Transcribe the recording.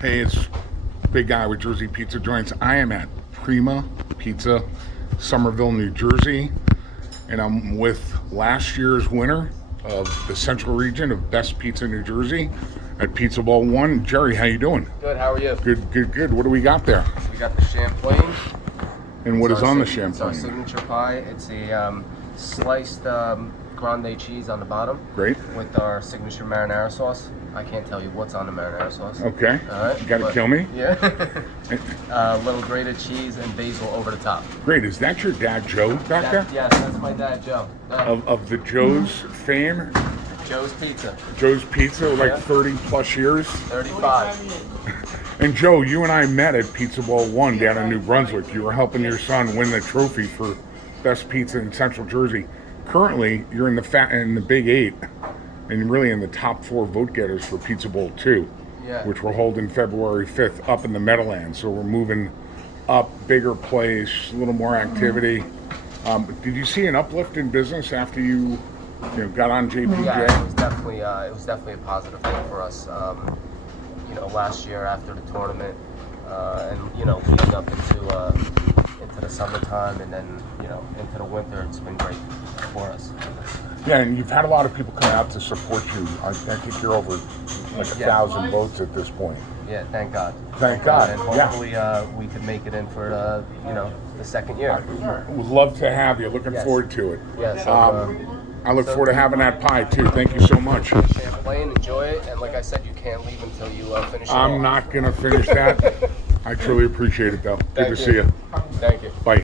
Hey, it's Big Guy with Jersey Pizza Joints. I am at Prima Pizza Somerville, New Jersey, and I'm with last year's winner of the Central Region of Best Pizza New Jersey at Pizza Bowl 1. Jerry, how you doing? Good, how are you? Good. What do we got there? We got the champagne. And what is on the It's our champagne? signature pie. It's a sliced grande cheese on the bottom. Great. With our signature marinara sauce. I can't tell you what's on the marinara sauce. Okay. All right. You gotta kill me? Yeah. Little grated cheese and basil over the top. Great. Is that your dad, Joe, back there? Yes, that's my dad, Joe. Of the Joe's fame? Joe's Pizza. Joe's Pizza, like Yeah. 30 plus years? 35. And Joe, you and I met at Pizza Bowl 1 down in New Brunswick. You were helping your son win the trophy for best pizza in Central Jersey. Currently, you're in the Big 8 and really in the top 4 vote getters for Pizza Bowl 2, Yeah. which we're holding February 5th up in the Meadowlands. So we're moving up, bigger place, a little more activity. Did you see an uplift in business after you got on JPJ? Yeah, it was definitely a positive thing for us. Last year after the tournament, and leading up into the summertime, and then into the winter, it's been great for us. Yeah, and you've had a lot of people come out to support you. I think you're over like 1,000 votes at this point. Yeah, thank God. Thank God. And hopefully we could make it in for the second year. Would love to have you. Looking Yes. forward to it. Yeah, so, I look forward to having that pie too. Thank you so much. champagne, enjoy it, and like I said, you can't leave until you finish it I'm off. not gonna finish that. I truly appreciate it though. Good to see you. Thank you. Bye.